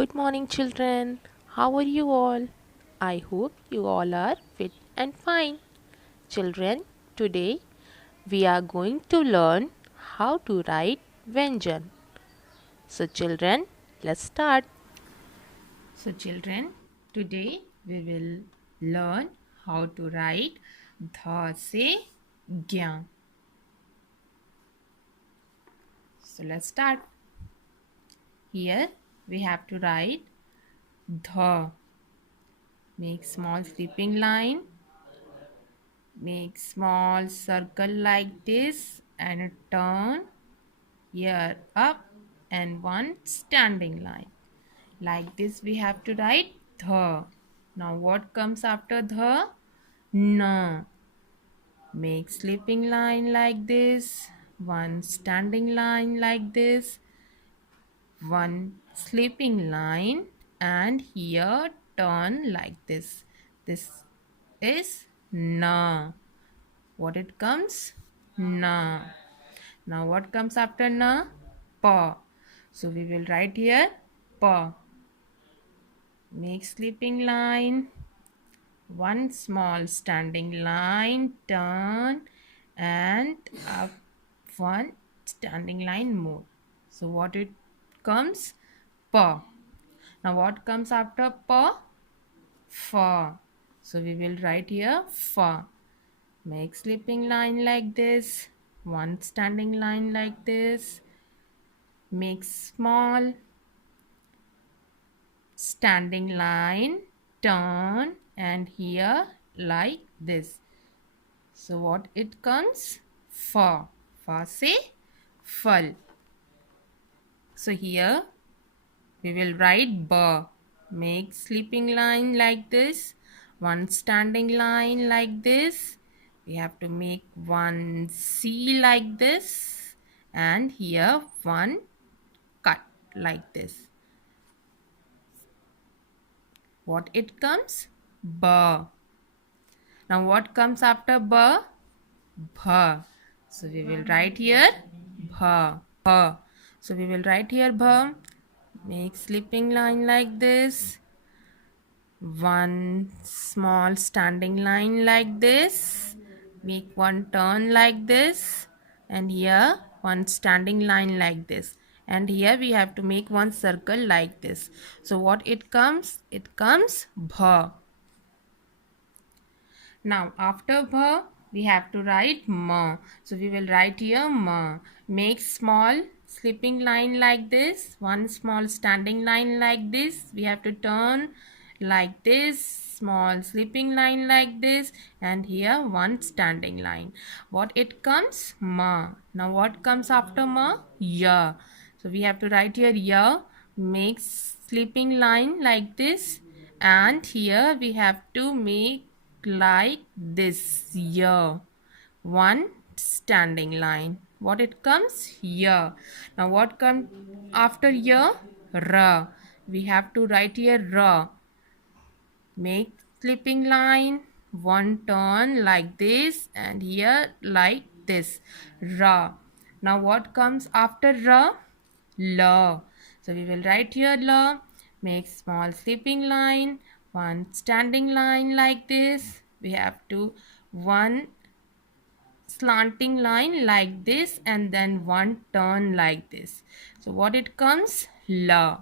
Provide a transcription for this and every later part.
Good morning, children. How are you all? I hope you all are fit and fine. Children, today we are going to learn how to write Vyanjan. So, children, let's start. So, children, today we will learn how to write dha se gyan. So, let's start. Here we have to write dha. Make small sleeping line. Make small circle like this and turn here up and one standing line. Like this we have to write the. Now what comes after the? Na. Make sleeping line like this. One standing line like this. One sleeping line and here turn like this. This is na. What it comes? Na. Now what comes after na? Pa. So we will write here pa. Make sleeping line. One small standing line. Turn and up one standing line more. So what it comes? Pa. Now what comes after pa? Fa. So we will write here fa. Make sleeping line like this. One standing line like this. Make small standing line. Turn and here like this. So what it comes? Fa. Fa se fal. So here we will write ba. Make sleeping line like this. One standing line like this. We have to make one C like this and here one cut like this. What it comes? Ba. Now what comes after ba? Bha. So we will write here bha. Bha. So we will write here bha. Make sleeping line like this. One small standing line like this. Make one turn like this and here one standing line like this, and here we have to make one circle like this. So what it comes? It comes bha. Now after bha we have to write ma. So we will write here ma. Make small sleeping line like this, one small standing line like this. We have to turn like this, small sleeping line like this, and here one standing line. What it comes? Ma. Now what comes after ma? Ya. So we have to write here ya. Make sleeping line like this, and here we have to make like this ya. One standing line. What it comes? Ya. Now what comes after ya? Ra. We have to write here ra. Make sleeping line, one turn like this and here like this. Ra. Now what comes after ra? La. So we will write here la. Make small sleeping line, one standing line like this. We have to one slanting line like this and then one turn like this. So what it comes? La.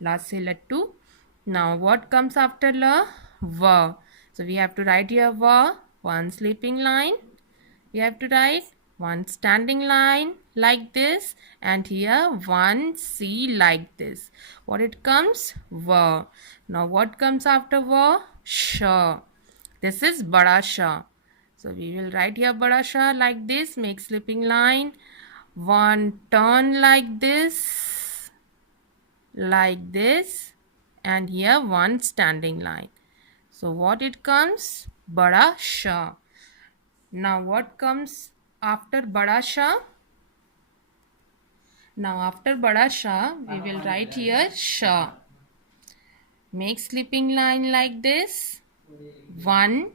La se lattu. Now what comes after la? Va. So we have to write here va. One sleeping line. We have to write one standing line like this and here one C like this. What it comes? Va. Now what comes after va? Sha. This is bada sha. So we will write here bada sha like this. Make sleeping line. One turn like this. Like this. And here one standing line. So what it comes? Bada sha. Now what comes after bada sha? Now after bada sha, we will write here sha. Make sleeping line like this. One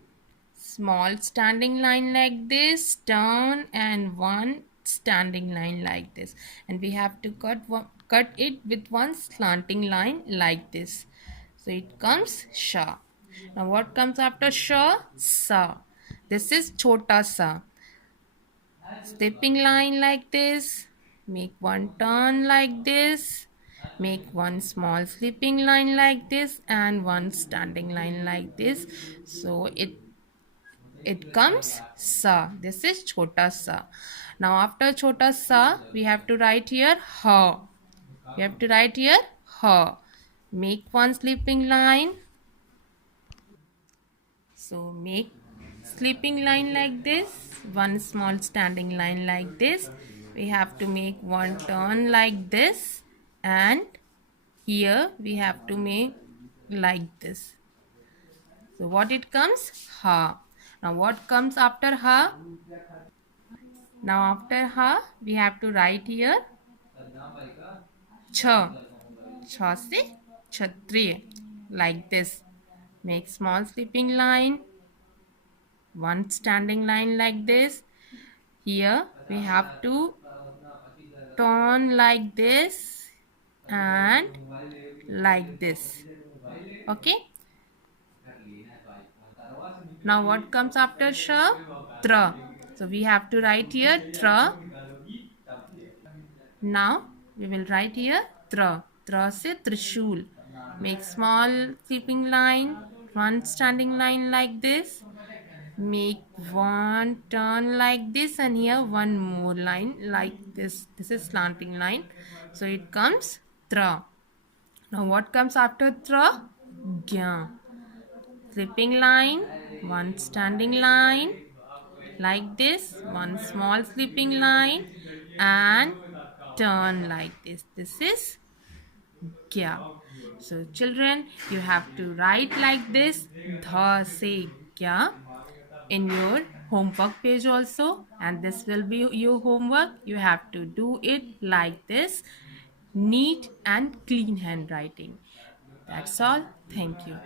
small standing line like this. Turn and one standing line like this. And we have to cut it with one slanting line like this. So it comes sha. Now what comes after sha? Sa. This is chota sa. Stepping line like this. Make one turn like this. Make one small slipping line like this and one standing line like this. So it comes sa. This is chota sa. Now after chota sa, we have to write here ha. We have to write here ha. Make one slipping line. So make slipping line like this, one small standing line like this. We have to make one turn like this, and here we have to make like this. So what it comes? Ha. Now what comes after ha? Now after ha, we have to write here cha. Cha se kshatriya. Like this. Make small slipping line, one standing line like this. Here we have to turn like this and like this. Okay. Now what comes after sha? Tra. So we have to write here tra. Now we will write here tra. Tra se trishul. Make small sweeping line, one standing line like this. Make one turn like this, and here one more line like this. This is slanting line. So it comes tra. Now what comes after tra? Gya. Slipping line, one standing line like this, one small slipping line, and turn like this. This is kya. So children, you have to write like this, dha se kya, in your homework page also, and this will be your homework. You have to do it like this, neat and clean handwriting. That's all. Thank you.